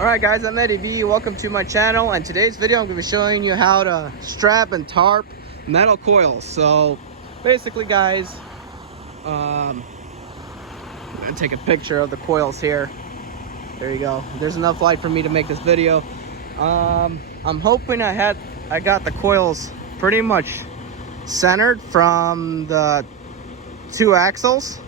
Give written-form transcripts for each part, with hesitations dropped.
Alright guys, I'm Eddie V. Welcome to my channel, and today's video I'm going to be showing you how to strap and tarp metal coils. So basically guys, I'm going to take a picture of the coils here. There you go. There's enough light for me to make this video. I'm hoping I got the coils pretty much centered from the two axles.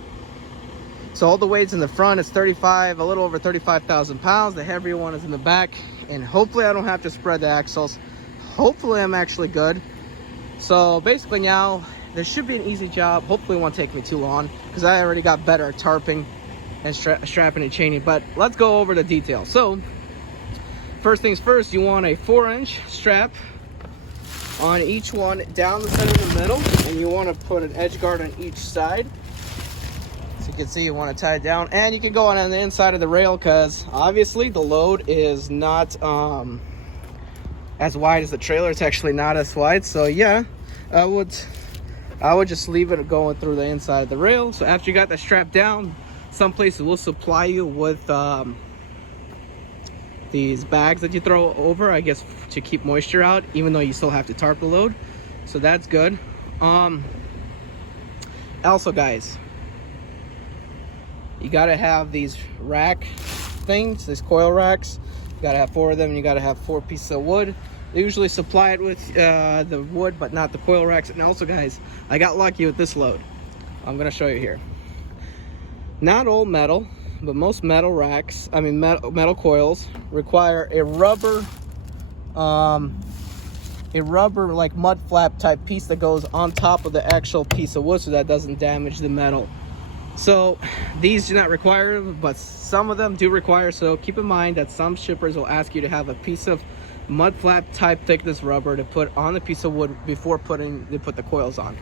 So all the weight's in the front. It's a little over 35,000 pounds. The heavier one is in the back, and hopefully I don't have to spread the axles. Hopefully I'm actually good. So basically now this should be an easy job. Hopefully it won't take me too long because I already got better at tarping and strapping and chaining. But let's go over the details. So first things first, you want a 4-inch strap on each one down the center of the middle, and you want to put an edge guard on each side. So you can see you want to tie it down, and you can go on the inside of the rail because obviously the load is not as wide as the trailer. It's actually not as wide. So yeah, I would just leave it going through the inside of the rail. So after you got that strap down, some places will supply you with these bags that you throw over, I guess, to keep moisture out, even though you still have to tarp the load. So that's good. Also guys, you got to have these rack things, these coil racks. You got to have 4 of them, and you got to have 4 pieces of wood. They usually supply it with the wood, but not the coil racks. And also guys, I got lucky with this load. I'm going to show you here. Not all metal, but most metal racks, metal coils require a rubber like mud flap type piece that goes on top of the actual piece of wood so that doesn't damage the metal. So these do not require, but some of them do require. So keep in mind that some shippers will ask you to have a piece of mud flap type thickness rubber to put on the piece of wood before they put the coils on.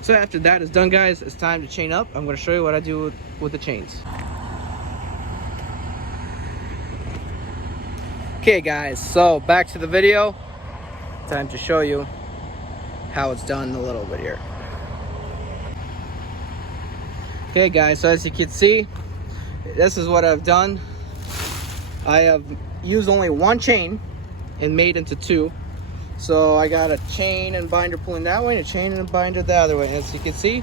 So after that is done guys, it's time to chain up. I'm going to show you what I do with the chains. Okay guys, so back to the video. Time to show you how it's done a little bit here. Okay guys, so as you can see, this is what I've done. I have used only 1 chain and made into 2. So I got a chain and binder pulling that way, and a chain and a binder the other way. As you can see,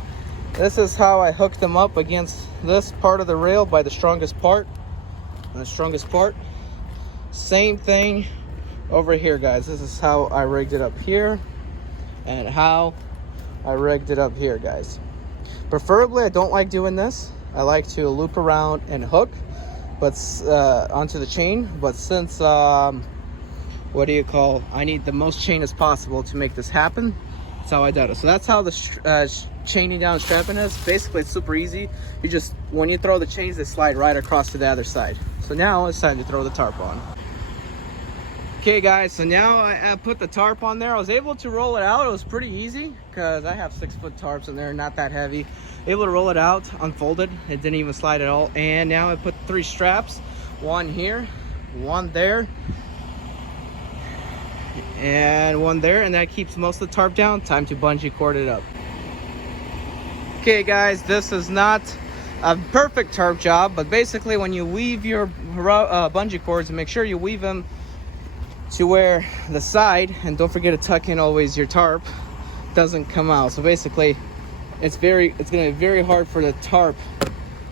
this is how I hooked them up against this part of the rail by the strongest part. Same thing over here guys. This is how I rigged it up here and how I rigged it up here guys. Preferably I don't like doing this. I like to loop around and hook but onto the chain, but since I need the most chain as possible to make this happen, that's how I did it. So that's how the chaining down strapping is. Basically it's super easy. You just, when you throw the chains, they slide right across to the other side. So now it's time to throw the tarp on. Okay guys, so now I put the tarp on there. I was able to roll it out. It was pretty easy because I have 6-foot tarps and they're not that heavy. Able to roll it out, unfolded. It didn't even slide at all. And now I put 3 straps, 1 here, 1 there, and 1 there, and that keeps most of the tarp down. Time to bungee cord it up. Okay guys, this is not a perfect tarp job, but basically when you weave your bungee cords, make sure you weave them to where the side, and don't forget to tuck in always your tarp, doesn't come out. So basically it's going to be very hard for the tarp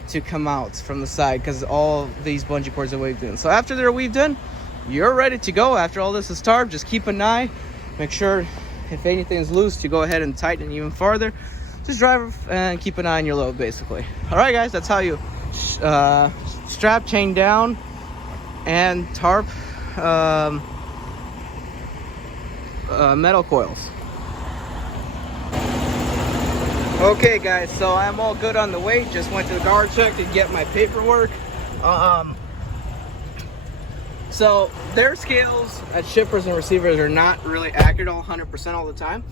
to come out from the side because all these bungee cords are weaved in. So after they're weaved in, you're ready to go. After all this is tarp, just keep an eye, make sure if anything is loose to go ahead and tighten it even farther. Just drive and keep an eye on your load basically. All right guys, that's how you strap, chain down, and tarp metal coils. Okay guys, so I'm all good on the weight. Just went to the guard check to get my paperwork. So their scales at shippers and receivers are not really accurate 100% all the time,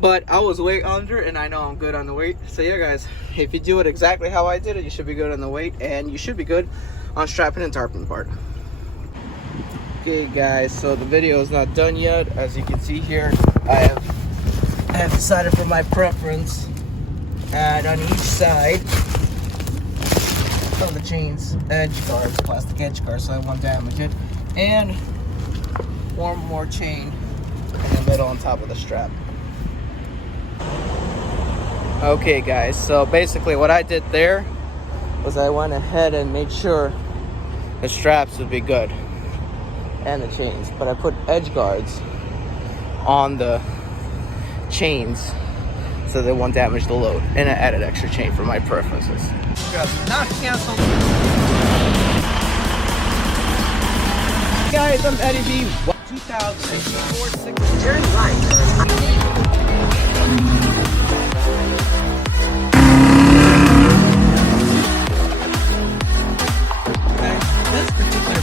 but I was way under and I know I'm good on the weight. So yeah guys, if you do it exactly how I did it, you should be good on the weight, and you should be good on strapping and tarping part. Okay guys, so the video is not done yet. As you can see here, I have decided for my preference, and on each side of the chain's edge guards, plastic edge guards, so I won't damage it. And one more chain in the middle on top of the strap. Okay guys, so basically what I did there was I went ahead and made sure the straps would be good and the chains, but I put edge guards on the chains so they won't damage the load, and I added extra chain for my preferences. Not cancel. Guys, I'm Eddie B. 2064 turn right. This particular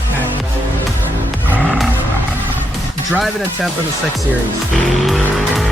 package, driving a temp in the 6 Series.